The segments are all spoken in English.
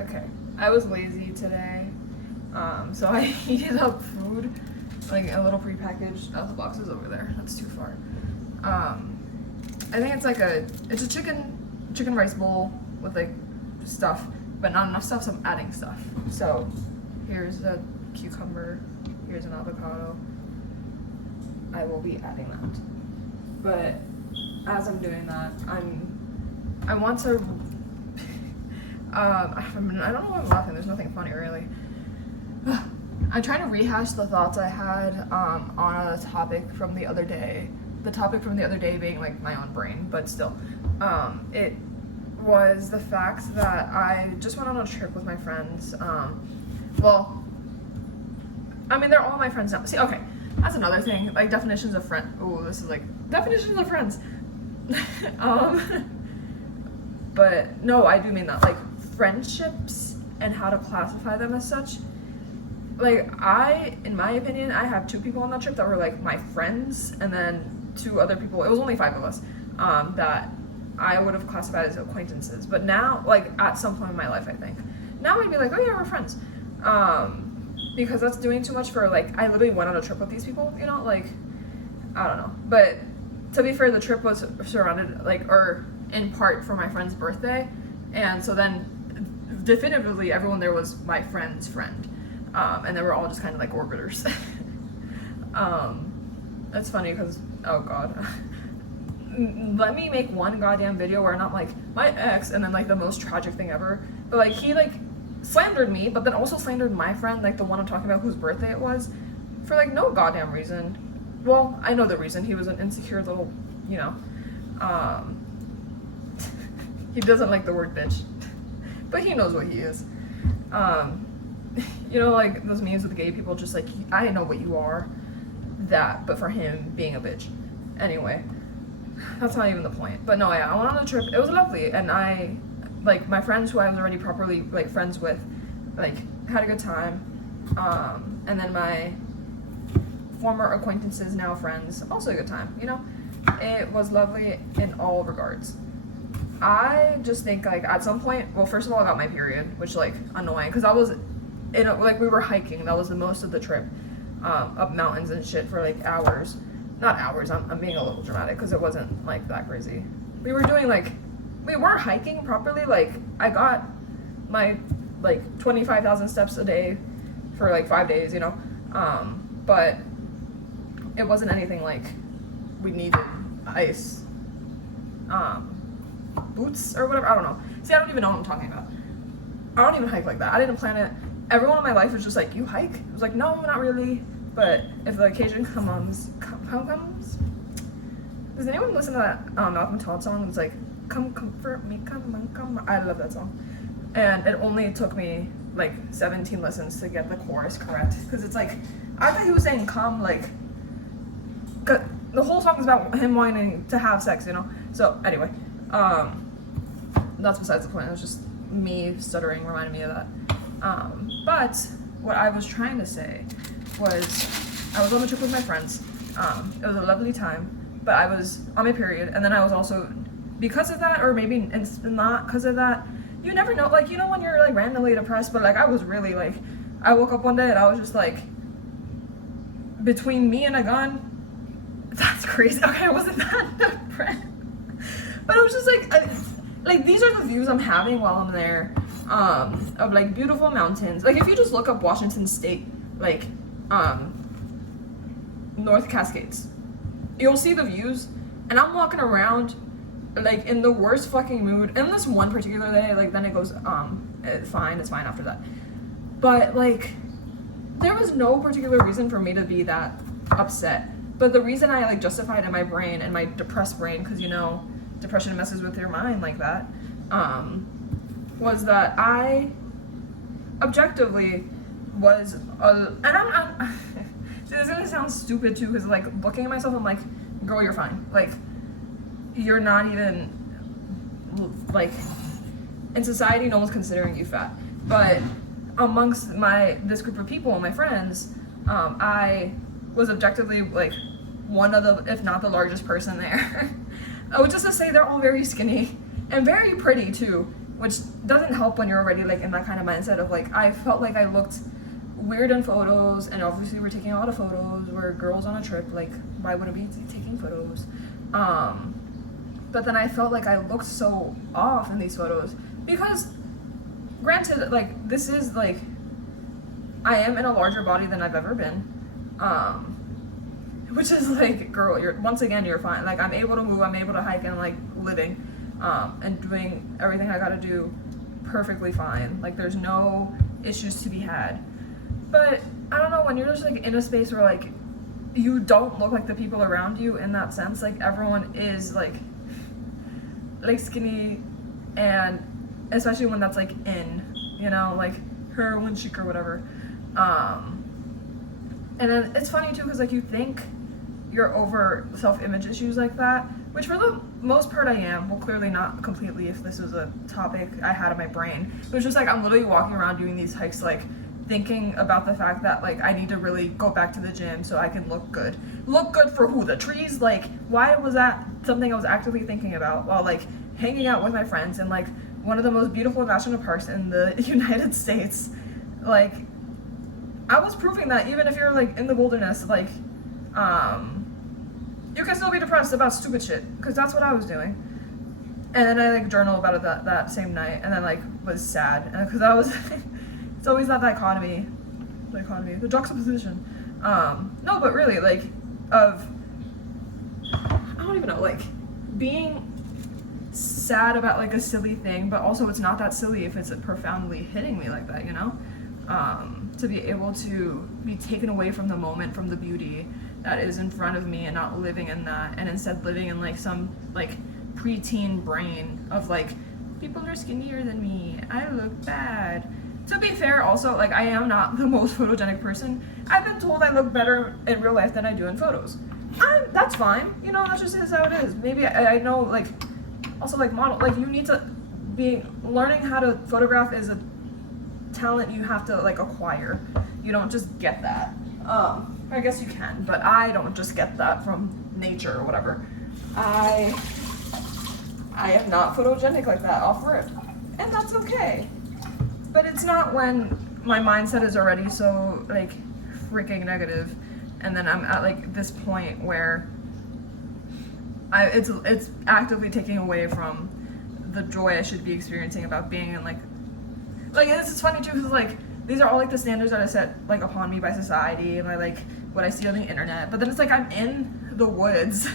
Okay, I was lazy today, so I heated up food, like a little prepackaged. Oh, the box is over there. That's too far. I think it's a chicken rice bowl with like stuff, but not enough stuff, so I'm adding stuff. So here's a cucumber, here's an avocado. I will be adding that. But as I'm doing that, I want to I don't know why I'm laughing, there's nothing funny really. I'm trying to rehash the thoughts I had on a topic from the other day. The topic from the other day being like my own brain, but still. It was the fact that I just went on a trip with my friends. Well, I mean, they're all my friends now. See, okay, that's another thing. Like definitions of friend. Oh, this is like definitions of friends. But no, I do mean that. Like friendships and how to classify them as such. Like in my opinion, I have 2 people on that trip that were like my friends, and then 2 other people. It was only 5 of us that I would have classified as acquaintances. But now, like at some point in my life, I think now I'd be like, oh yeah, we're friends, because that's doing too much for like. I literally went on a trip with these people, you know, like I don't know. But to be fair, the trip was surrounded like or in part for my friend's birthday, and so then definitively everyone there was my friend's friend. And they were all just kind of like orbiters. It's funny because, oh god, let me make one goddamn video where I'm not like my ex and then like the most tragic thing ever, but like he like slandered me, but then also slandered my friend, like the one I'm talking about whose birthday it was, for like no goddamn reason. Well, I know the reason. He was an insecure little, you know, he doesn't like the word bitch, but he knows what he is. You know, like those memes with the gay people, just like, I know what you are, that, but for him, being a bitch. Anyway, that's not even the point. But no, yeah, I went on a trip, it was lovely, and I, like, my friends who I was already properly, like, friends with, like, had a good time, and then my former acquaintances, now friends, also a good time, you know? It was lovely in all regards. I just think, like, at some point, well, first of all, I got my period, which, like, annoying, because I was like we were hiking, that was the most of the trip, up mountains and shit for like hours. Not hours, I'm being a little dramatic because it wasn't like that crazy. We were hiking properly, like I got my like 25,000 steps a day for like 5 days, you know, but it wasn't anything like we needed ice boots or whatever, I don't know. See, I don't even know what I'm talking about. I don't even hike like that. I didn't plan it. Everyone in my life was just like, you hike? I was like, no, not really. But if the occasion comes, does anyone listen to that Malcolm Todd song? It's like, come comfort me, come on, come on. I love that song. And it only took me like 17 listens to get the chorus correct. Because it's like, I thought he was saying come, like, the whole song is about him wanting to have sex, you know? So anyway, that's besides the point. It was just me stuttering reminded me of that. But what I was trying to say was I was on the trip with my friends. It was a lovely time, but I was on my period, and then I was also, because of that, or maybe not because of that, you never know, like, you know when you're like randomly depressed, but like I was really like, I woke up one day and I was just like, between me and a gun, that's crazy. Okay, I wasn't that depressed, but it was just like these are the views I'm having while I'm there. Of like beautiful mountains. Like if you just look up Washington State, like North Cascades, you'll see the views, and I'm walking around like in the worst fucking mood. And this one particular day, like then it goes it's fine after that. But like there was no particular reason for me to be that upset. But the reason I like justified in my brain, and my depressed brain, because you know depression messes with your mind like that, was that I objectively was and I'm see, this is gonna sound stupid too, because like looking at myself I'm like, girl, you're fine, like you're not even like in society no one's considering you fat, but amongst this group of people, my friends, I was objectively like one of the, if not the largest person there. Which is to say they're all very skinny and very pretty too. which doesn't help when you're already like in that kind of mindset of like, I felt like I looked weird in photos, and obviously we're taking a lot of photos, we're girls on a trip, like why wouldn't we be taking photos? But then I felt like I looked so off in these photos because granted, like this is like, I am in a larger body than I've ever been, which is like, girl, you're fine. Like I'm able to move, I'm able to hike and like living, and doing everything I gotta do perfectly fine. Like there's no issues to be had. But I don't know, when you're just like in a space where like you don't look like the people around you in that sense, like everyone is like skinny, and especially when that's like in, you know, like heroin chic or whatever. And then it's funny too, because like you think you're over self-image issues like that, which for the most part I am. Well, clearly not completely if this was a topic I had in my brain. It was just like I'm literally walking around doing these hikes like thinking about the fact that like I need to really go back to the gym so I can look good. Look good for who? The trees? Like why was that something I was actively thinking about while like hanging out with my friends in like one of the most beautiful national parks in the United States? Like I was proving that even if you're like in the wilderness, like you can still be depressed about stupid shit, because that's what I was doing. And then I like journal about it that same night, and then like was sad, because I was it's always that dichotomy, the juxtaposition. No, but really like of, I don't even know, like being sad about like a silly thing, but also it's not that silly if it's profoundly hitting me like that, you know? To be able to be taken away from the moment, from the beauty that is in front of me, and not living in that, and instead living in like some like preteen brain of like, people are skinnier than me, I look bad. To be fair, also, like I am not the most photogenic person. I've been told I look better in real life than I do in photos. That's fine, you know, that just is how it is. Maybe I know, like, also like model, like you need to be learning how to photograph is a talent you have to like acquire. You don't just get that. I guess you can, but I don't just get that from nature or whatever. I am not photogenic like that off rip, and that's okay. But it's not when my mindset is already so like freaking negative, and then I'm at like this point where it's actively taking away from the joy I should be experiencing about being in like it's funny too, because like these are all like the standards that are set like upon me by society and like what I see on the internet. But then it's like I'm in the woods,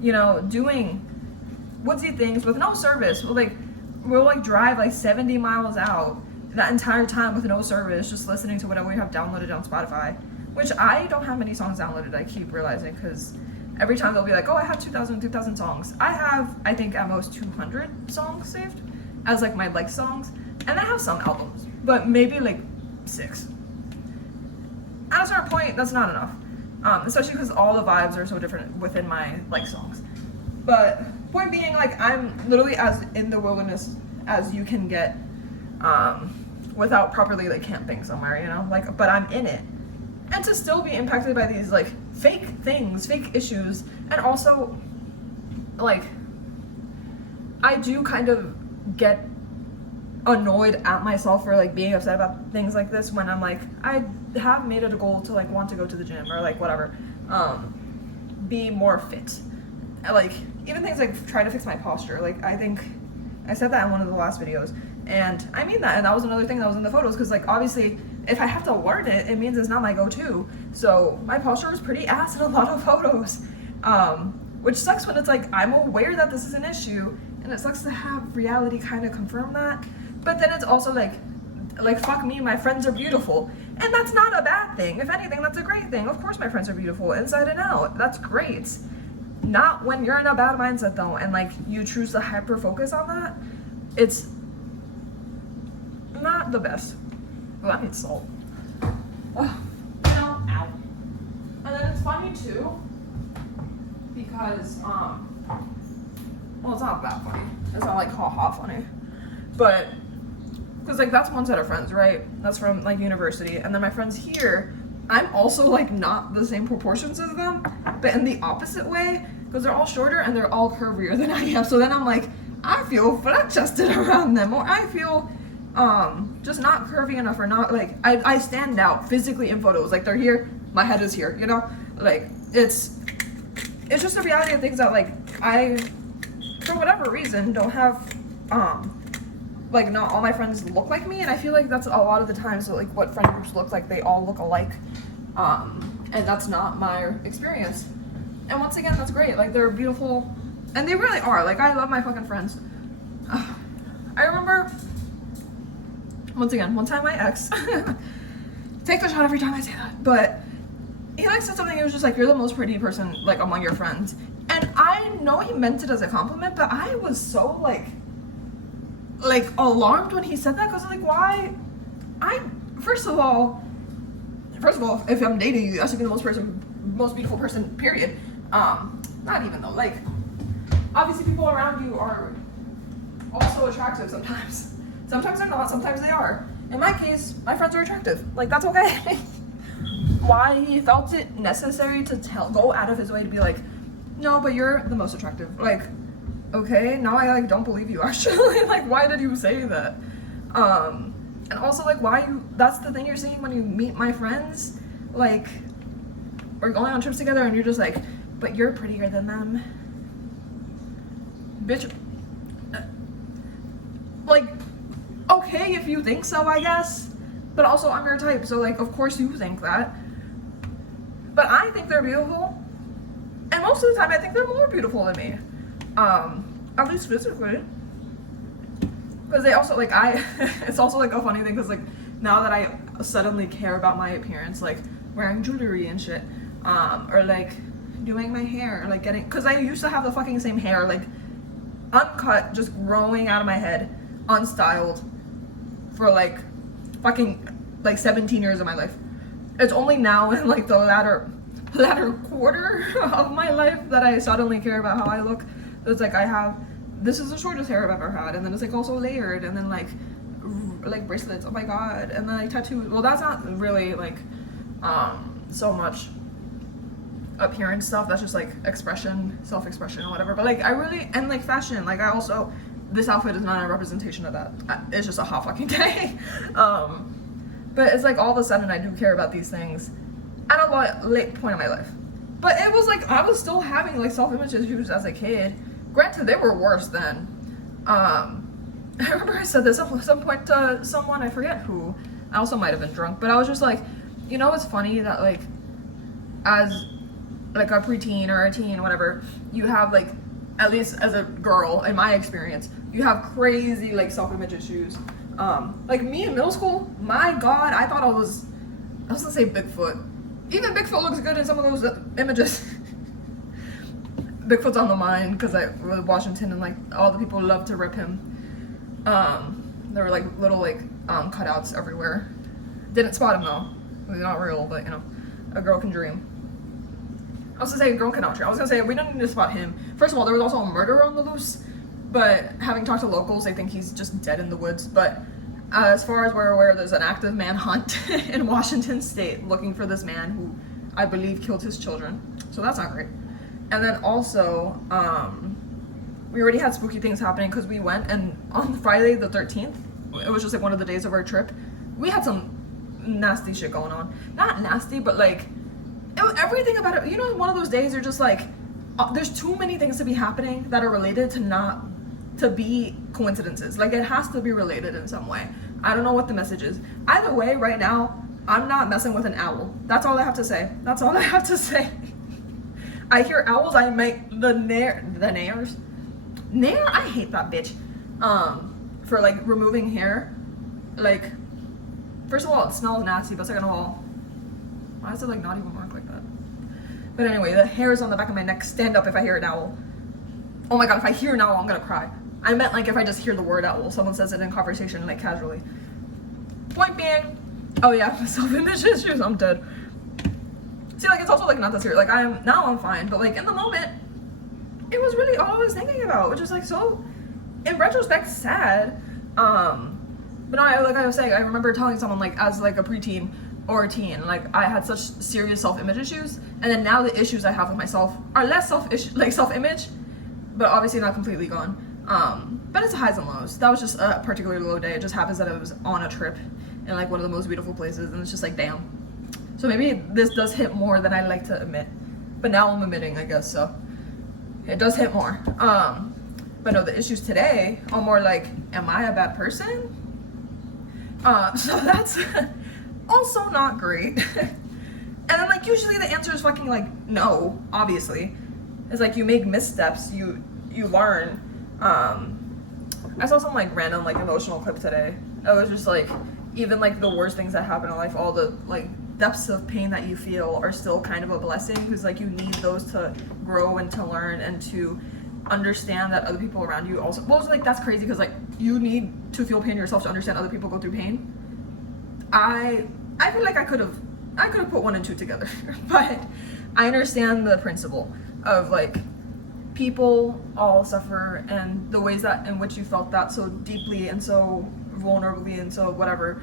you know, doing woodsy things with no service. We'll like drive like 70 miles out that entire time with no service, just listening to whatever we have downloaded on Spotify, which I don't have many songs downloaded, I keep realizing, because every time they'll be like, oh, I have 2,000 songs. I have, I think, at most 200 songs saved as like my like songs, and I have some albums, but maybe like 6. At a certain point, that's not enough, especially because all the vibes are so different within my like songs. But point being, like, I'm literally as in the wilderness as you can get, without properly like camping somewhere, you know, like, but I'm in it. And to still be impacted by these like fake things, fake issues, and also like I do kind of get annoyed at myself for like being upset about things like this when I'm like, I have made it a goal to like want to go to the gym or like whatever, be more fit. Like even things like try to fix my posture. Like I think I said that in one of the last videos, and I mean that, and that was another thing that was in the photos, because like obviously if I have to learn it, it means it's not my go-to. So my posture is pretty ass in a lot of photos, which sucks when it's like I'm aware that this is an issue, and it sucks to have reality kind of confirm that. But then it's also like fuck me, my friends are beautiful, and that's not a bad thing. If anything, that's a great thing. Of course my friends are beautiful inside and out. That's great. Not when you're in a bad mindset though, and like you choose to hyper focus on that. It's not the best. Oh, that needs salt. Oh, you know, ow. And then it's funny too, because well, it's not that funny. It's not like ha funny, but because like that's one set of friends, right? That's from like university, and then my friends here, I'm also like not the same proportions as them, but in the opposite way, because they're all shorter and they're all curvier than I am. So then I'm like, I feel flat chested around them, or I feel just not curvy enough, or not like I stand out physically in photos. Like they're here, my head is here, you know? Like it's just the reality of things that like I, for whatever reason, don't have like not all my friends look like me, and I feel like that's a lot of the times like what friend groups look like, they all look alike. And that's not my experience. And once again, that's great. Like they're beautiful, and they really are. Like I love my fucking friends. I remember once again, one time my ex take the shot every time I say that, but he like said something. It was just like, you're the most pretty person like among your friends, and I know he meant it as a compliment, but I was so like alarmed when he said that, because like, why? First of all, if I'm dating you, I should be the most beautiful person, period. Not even though, like, obviously people around you are also attractive sometimes. Sometimes they're not, sometimes they are. In my case, my friends are attractive. Like, that's okay. Why he felt it necessary to go out of his way to be like, no, but you're the most attractive. Like, okay, now I like don't believe you actually. Like, why did you say that? And also like, that's the thing you're seeing when you meet my friends. Like, we're going on trips together and you're just like, but you're prettier than them. Bitch. Like, okay, if you think so, I guess. But also, I'm your type, so like, of course you think that. But I think they're beautiful. And most of the time, I think they're more beautiful than me. At least physically. Because they also, like, it's also like a funny thing, because like, now that I suddenly care about my appearance, like wearing jewelry and shit, or like doing my hair, or like because I used to have the fucking same hair, like uncut, just growing out of my head, unstyled, for like fucking like 17 years of my life. It's only now in like the latter quarter of my life that I suddenly care about how I look. It's like this is the shortest hair I've ever had, and then it's like also layered, and then like bracelets, oh my god, and then like tattoos. Well, that's not really like so much appearance stuff, that's just like expression, self-expression or whatever. But like I really, and like fashion, like I also, this outfit is not a representation of that. It's just a hot fucking day. But it's like all of a sudden I do care about these things at a late point in my life. But it was like I was still having like self-image issues as a kid. Granted, they were worse then. I remember I said this at some point to someone, I forget who. I also might have been drunk, but I was just like, you know, it's funny that like as like a preteen or a teen or whatever, you have like, at least as a girl, in my experience, you have crazy like self-image issues. Like me in middle school, my god, I thought I was gonna say Bigfoot. Even Bigfoot looks good in some of those images. Bigfoot's on the mind because I was in Washington and like all the people love to rip him. There were like little like cutouts everywhere. Didn't spot him though. He's not real, but you know, a girl can dream. I was gonna say a girl cannot dream. I was gonna say we don't need to spot him. First of all, there was also a murderer on the loose, but having talked to locals, they think he's just dead in the woods. But as far as we're aware, there's an active manhunt in Washington State looking for this man who I believe killed his children. So that's not great. And then also, we already had spooky things happening because we went, and on Friday the 13th, it was just like one of the days of our trip, we had some nasty shit going on. Not nasty, but like, it was everything about it. You know, one of those days you're just like, there's too many things to be happening that are related to be coincidences. Like, it has to be related in some way. I don't know what the message is. Either way, right now, I'm not messing with an owl. That's all I have to say. That's all I have to say. I hear owls, I make the nairs. Nair? I hate that bitch. For like removing hair. Like, first of all, it smells nasty, but second of all, why does it like not even work like that? But anyway, the hairs on the back of my neck stand up if I hear an owl. Oh my god, if I hear an owl, I'm gonna cry. I meant like if I just hear the word owl, someone says it in conversation like casually. Point being, oh yeah, self-image issues, I'm dead. See, like, it's also like not that serious. Like, I'm fine, but like in the moment, it was really all I was thinking about, which is like so, in retrospect, sad. But no, like I was saying, I remember telling someone like as like a preteen or a teen, like I had such serious self-image issues, and then now the issues I have with myself are less self-image, but obviously not completely gone. But it's highs and lows. That was just a particularly low day. It just happens that I was on a trip in like one of the most beautiful places, and it's just like, damn. So maybe this does hit more than I like to admit. But now I'm admitting, I guess, so it does hit more. But no, the issues today are more like, am I a bad person? So that's also not great. And then like usually the answer is fucking like no, obviously. It's like you make missteps, you learn. I saw some like random like emotional clip today. It was just like, even like the worst things that happen in life, all the like depths of pain that you feel are still kind of a blessing, because like you need those to grow and to learn and to understand that other people around you also, well, it's like that's crazy because like you need to feel pain yourself to understand other people go through pain. I feel like I could have put 1 and 2 together, but I understand the principle of like people all suffer, and the ways that in which you felt that so deeply and so vulnerably and so whatever,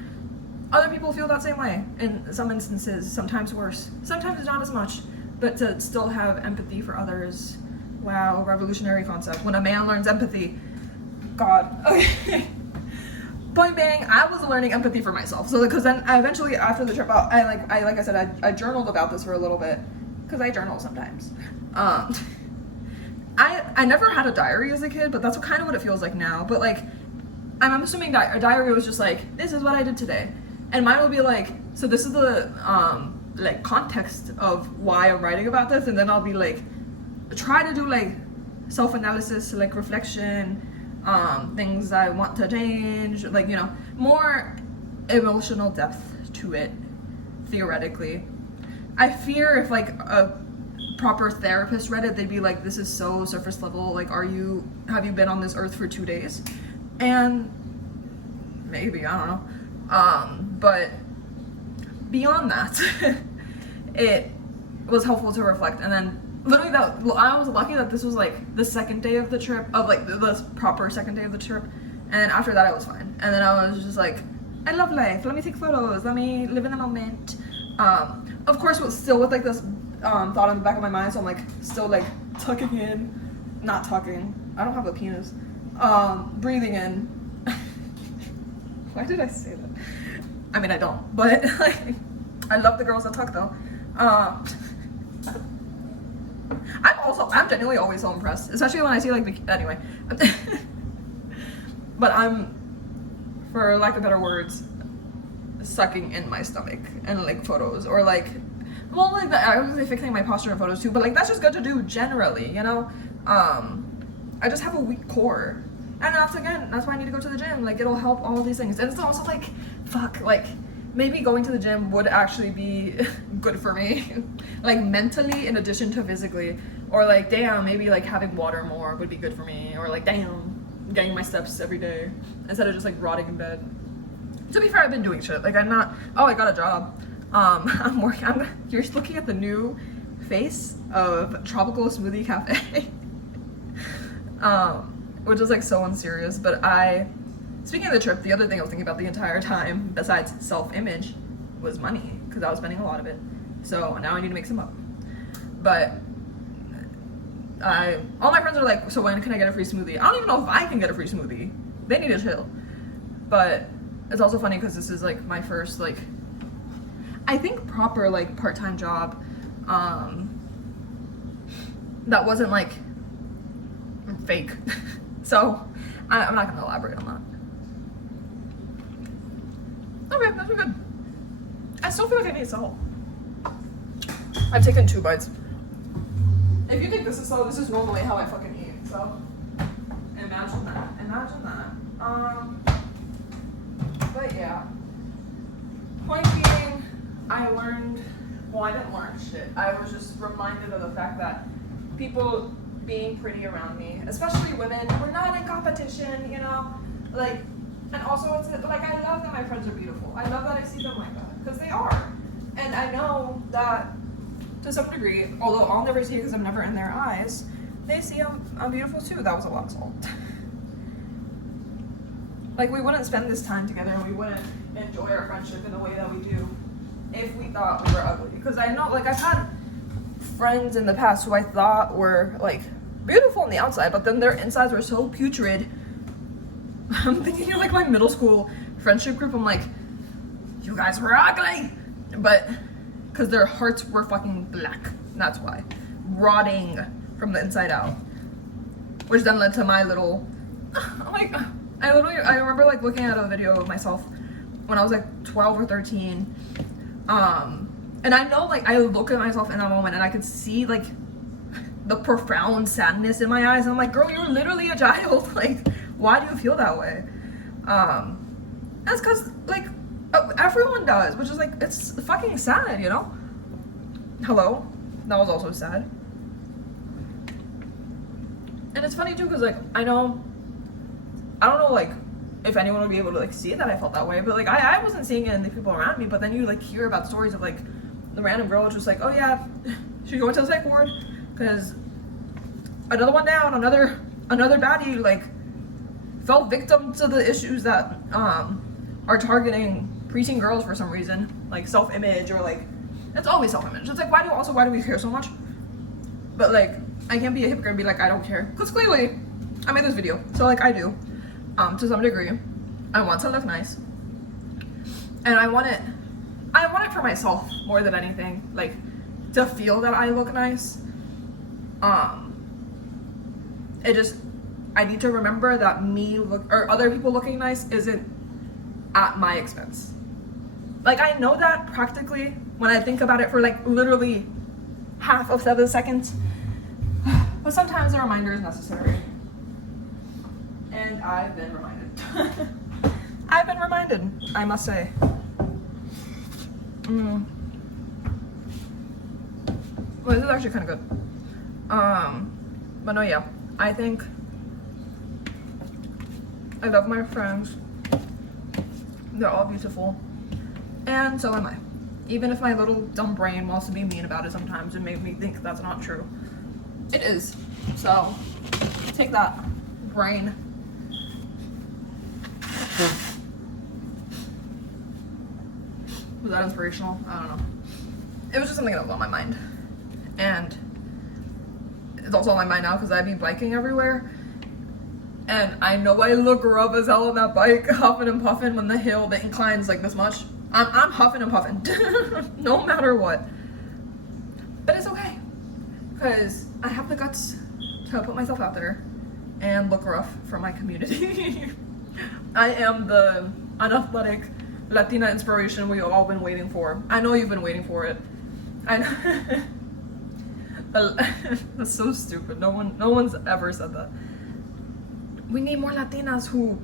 other people feel that same way in some instances, sometimes worse, sometimes not as much, but to still have empathy for others. Wow, revolutionary concept. When a man learns empathy, God. Okay. Point being, I was learning empathy for myself. So because then I eventually, after the trip out, I said, I journaled about this for a little bit, because I journal sometimes. I never had a diary as a kid, but that's kind of what it feels like now. But like, I'm assuming a diary was just like, this is what I did today, and mine will be like, so this is the like context of why I'm writing about this, and then I'll be like, try to do like self-analysis, like reflection, things I want to change, like, you know, more emotional depth to it, theoretically. I fear if like a proper therapist read it, they'd be like, this is so surface level, like, have you been on this earth for 2 days? And maybe, I don't know. But beyond that, it was helpful to reflect. And then literally I was lucky that this was like the second day of the trip, of like the proper second day of the trip. And after that I was fine. And then I was just like, I love life, let me take photos, let me live in the moment. Of course, still with like this thought in the back of my mind, so I'm like still like tucking in, not tucking, I don't have a penis, breathing in. Why did I say that? I mean, I don't, but like, I love the girls that tuck though. I'm genuinely always so impressed, especially when I see like anyway. But I'm, for lack of better words, sucking in my stomach and like photos, or like, well, like I was fixing my posture in photos too, but like that's just good to do generally, you know. I just have a weak core, and that's why I need to go to the gym. Like, it'll help all these things, and it's also like, fuck, like maybe going to the gym would actually be good for me, like mentally in addition to physically, or like, damn, maybe like having water more would be good for me, or like, damn, getting my steps every day instead of just like rotting in bed. To be fair, I've been doing shit. Like, I'm not, oh, I got a job. You're looking at the new face of Tropical Smoothie Cafe. Which is like so unserious, but speaking of the trip, the other thing I was thinking about the entire time, besides self-image, was money, because I was spending a lot of it. So now I need to make some up. But all my friends are like, so when can I get a free smoothie? I don't even know if I can get a free smoothie. They need to chill. But it's also funny because this is like my first, like, I think proper like part-time job that wasn't like fake. So I'm not gonna elaborate on that. Okay, that's good. I still feel like I need salt. I've taken 2 bites. If you think this is salt, this is normally how I fucking eat. So imagine that. But yeah. Point being, I didn't learn shit. I was just reminded of the fact that people being pretty around me, especially women, we're not in competition, you know? Like, and also it's like, I love that my friends are beautiful. I love that I see them like that, because they are. And I know that to some degree, although I'll never see it because I'm never in their eyes, they see I'm beautiful too. That was a lot of salt. Like, we wouldn't spend this time together, and we wouldn't enjoy our friendship in the way that we do if we thought we were ugly. Because I know, like, I've had friends in the past who I thought were, like, beautiful on the outside, but then their insides were so putrid. I'm thinking of like my middle school friendship group. I'm like, you guys were ugly, but because their hearts were fucking black. That's why. Rotting from the inside out. Which then led to my little, like, I remember like looking at a video of myself when I was like 12 or 13. And I know like I look at myself in that moment and I could see like the profound sadness in my eyes. And I'm like, girl, you're literally a child. Like, why do you feel that way? That's because like everyone does, which is like, it's fucking sad, you know? Hello? That was also sad. And it's funny too, because like, I don't know like if anyone would be able to like see that I felt that way, but like I wasn't seeing it in the people around me. But then you like hear about stories of like the random girl just like, oh yeah, she going to the psych ward because another one down, another baddie like fell victim to the issues that are targeting preteen girls for some reason, like self-image, or like, it's always self-image. It's like, why do we care so much? But like, I can't be a hypocrite and be like, I don't care, because clearly I made this video, so like I do, to some degree. I want to look nice, and I want it for myself more than anything, like to feel that I look nice. I need to remember that other people looking nice isn't at my expense. Like, I know that practically when I think about it for like literally half of 7 seconds, but sometimes a reminder is necessary. And I've been reminded. I've been reminded, I must say. Well, this is actually kind of good. But no, yeah, I think I love my friends. They're all beautiful. And so am I. Even if my little dumb brain wants to be mean about it sometimes and make me think that's not true. It is. So, take that, brain. Was that inspirational? I don't know. It was just something that was on my mind. And it's also on my mind now because I be biking everywhere. And I know I look rough as hell on that bike, huffing and puffing when the incline's like this much. I'm huffing and puffing, no matter what. But it's okay, because I have the guts to put myself out there and look rough for my community. I am the unathletic Latina inspiration we've all been waiting for. I know you've been waiting for it. I know. That's so stupid. No one's ever said that. We need more Latinas who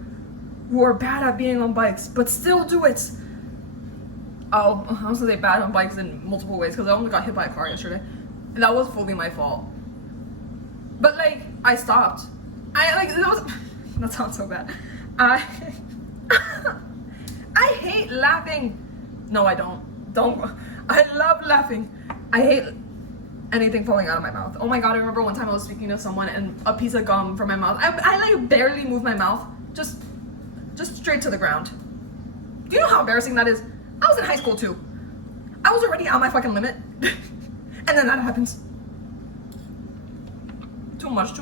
are bad at being on bikes, but still do it. Oh, I was gonna say bad on bikes in multiple ways, because I almost got hit by a car yesterday. And that was fully my fault. But like, I stopped. That sounds so bad. I hate laughing. No, I don't. I love laughing. I hate anything falling out of my mouth. Oh my god, I remember one time I was speaking to someone and a piece of gum from my mouth. I like barely moved my mouth. Just straight to the ground. Do you know how embarrassing that is? I was in high school too. I was already on my fucking limit. And then that happens. Too much.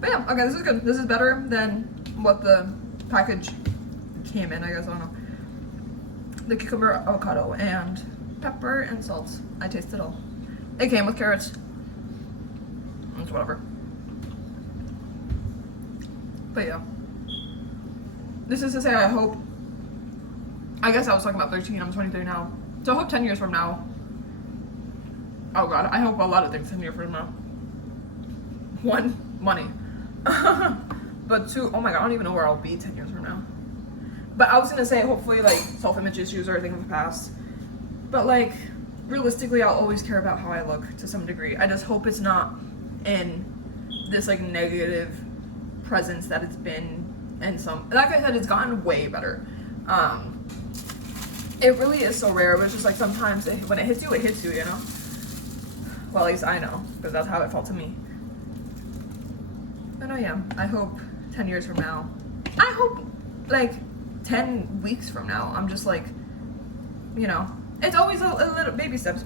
But yeah, okay, this is good. This is better than what the package came in, I guess, I don't know. The cucumber, avocado, and pepper and salt. I tasted all. It came with carrots. It's whatever. But yeah. This is to say, I guess I was talking about 13, I'm 23 now. So I hope 10 years from now. Oh god, I hope a lot of things 10 years from now. 1, money. But 2, oh my god, I don't even know where I'll be 10 years from now. But I was gonna say, hopefully, like, self-image issues are a thing of the past. But like, realistically, I'll always care about how I look to some degree. I just hope it's not in this like negative presence that it's been in some. Like I said, it's gotten way better. It really is so rare, but it's just like sometimes when it hits you, you know? Well, at least I know, because that's how it felt to me. But no, yeah, I hope 10 years from now, I hope like 10 weeks from now, I'm just like, you know, it's always a little baby steps.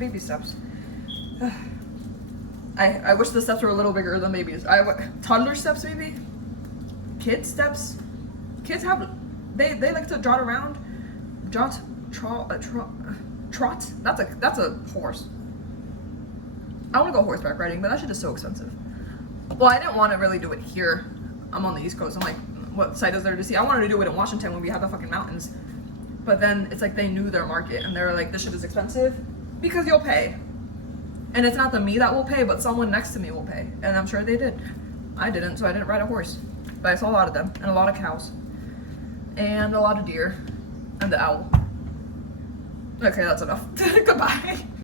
I wish the steps were a little bigger than babies. Toddler steps maybe? Kids steps? Kids have, they like to trot around. Trot? That's a horse. I want to go horseback riding, but that shit is so expensive. Well, I didn't want to really do it here. I'm on the East Coast. I'm like, what site is there to see? I wanted to do it in Washington when we have the fucking mountains. But then it's like they knew their market and they were like, this shit is expensive because you'll pay. And it's not the me that will pay, but someone next to me will pay. And I'm sure they did. I didn't, so I didn't ride a horse. But I saw a lot of them and a lot of cows and a lot of deer and the owl. Okay, that's enough. Goodbye.